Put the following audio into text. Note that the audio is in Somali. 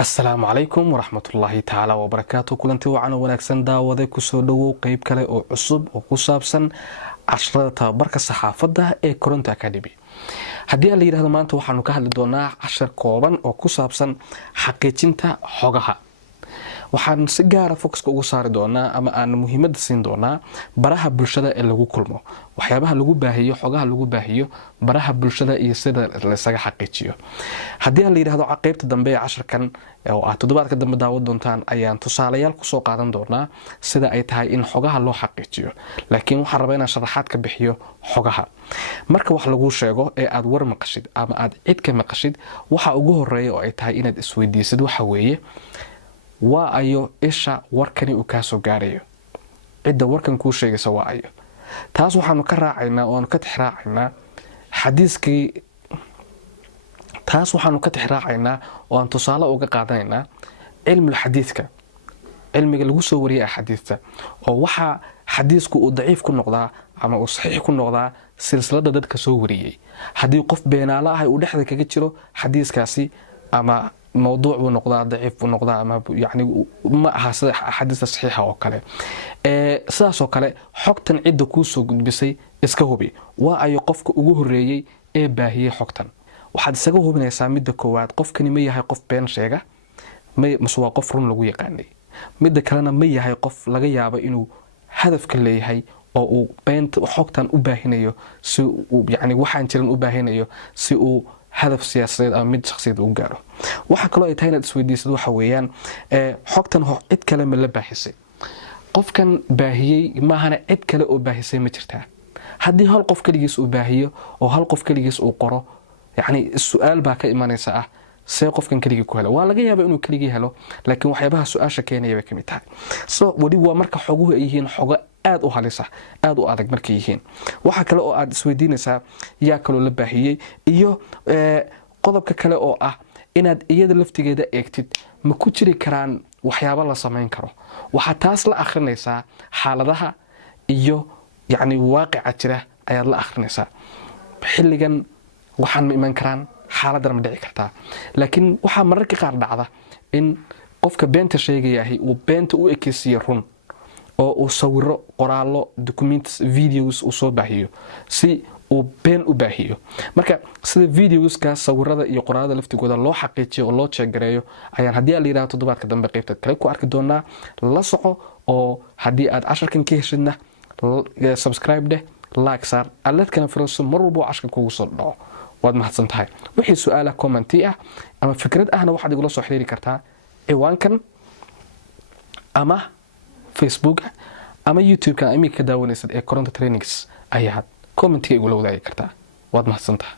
السلام عليكم ورحمة الله تعالى وبركاته. كلنتي وعنا ونكسن داوده كسو دhowow qayb kale oo cusub oo ku saabsan casharada tababarka saxaafadda ee Koronto Academy. Haddii la yiraahdo maanta waxaanu ka hadli doonaa cashar kooban oo ku saabsan xaqiijinta xogaha. waxaan si gaar ah focus ugu saari doonaa ama aan muhiimada siin doonaa baraha bulshada ee lagu kulmo, waxyaabaha lagu baahiyo, xogaha lagu baahiyo baraha bulshada iyo sida la isaga xaqiijiyo. haddii la yiraahdo qaybta dambe ee casharkan oo aad toddobaadka dambe daawad doontaan ayaan tusaalayaal ku soo qaadan doonaa sida ay tahay in xogaha loo xaqiijiyo. laakiin waxaan rabaa inaan sharaxaad ka bixiyo xogaha. marka wax lagu sheego ee aad war maqashid ama aad cid ka maqashid, waxa ugu horeeya oo ay tahay inaad isweydiisid waxa weeye waa ayo isha warkani uu ka soo gaarayo, cidda warkan ku sheegaysa waa ayo. taas waxaanu ka raacaynaa oo aanu ka tixraacaynaa xadiiskii, taas waxaanu ka tixraacaynaa oo aan tusaale uga qaadanaynaa cilmiga xadiiska, cilmiga lagu soo wariyay xadiiska, oo waxa xadiisku uu daciif ku noqdaa ama uu saxiix ku noqdaa silsilada dadka soo wariyay. haddii qof beenaala ah uu dhexda kaga jiro xadiiskaasi ama موضوع ونقضاء ضعيف ونقضاء ما يعني ما حديث صحيحة وكله ساس وكله حقتن عدة كوسو بسي اسكهوبي وأي قفك وجوه الرئي باهي حقتن وحد سجوه من يسامي الدكوات قف كني مية هاي قف بين شيء ما مسوا قف رون لقوي قاني مد كلنا مية هاي قف لقي يابا إنه هدف كله هاي أو بين حقتن وباهينيو سو يعني واحد ترن وباهينيو سو هدف سياسي أو مد شخصي uu gaaro. waxa kale ay tahay inaad isweydiisid waxa weeyaan xogtan cid kale ma la baahisay, qofkan baahiyay maahana cid kale oo baahisay ma jirtaa. haddii hal qof kaligiis uu baahiyo oo hal qof kaligiis uu qoro, yani su'aal baa ka imanaysa ah see qofkan kaligii ku helo. waa laga yaabaa inuu kaligii helo, laakiin waxyaabaha su'aasha keenaya way kamid tahay. wali waa marka xoguhu ay yihiin xogo aad u halisa, aad u adag markay yihiin. waxa kale oo aad isweydiinaysaa yaa kaloo la baahiyay iyo qodobka kale oo ah inaad iyada laftigeeda eegtid ma ku jiri karaan waxyaabo la sameyn karo. waxa taas la akhrinaysaa xaaladaha iyo yani waaqica jira ayaad la akhrinaysaa. xilligan waxaan ma iman karaan, xaaladan ma dhici kartaa. laakiin waxa mararka qaar dhacda in qofka beenta sheegayahay uu beenta u ekeysiyo run oo uu sawiro, qoraallo, documents, videos uu soo baahiyo si uu been u baahiyo. marka sida videoska, sawirada iyo qoraalada laftigooda loo xaqiijiyo oo loo check-gareeyo ayaan haddii la yiraahdo toddobaadka dambe qaybta kale ku arki doonaa. la soco oo haddii aad casharkan ka heshidna subscribe dheh, like saar, aladkana furso mar walba casharkan kugu soo dhaco. waad mahadsan tahay. wixii su'aalaha commenti ah ama fikrad ahna waxaad igula soo xiriiri kartaa ciwaankan ama Facebook ama YouTube ka imika daawanaysid ee Koronto Trainings ayaad commentiga igula wadaagi kartaa. waad mahadsantahay.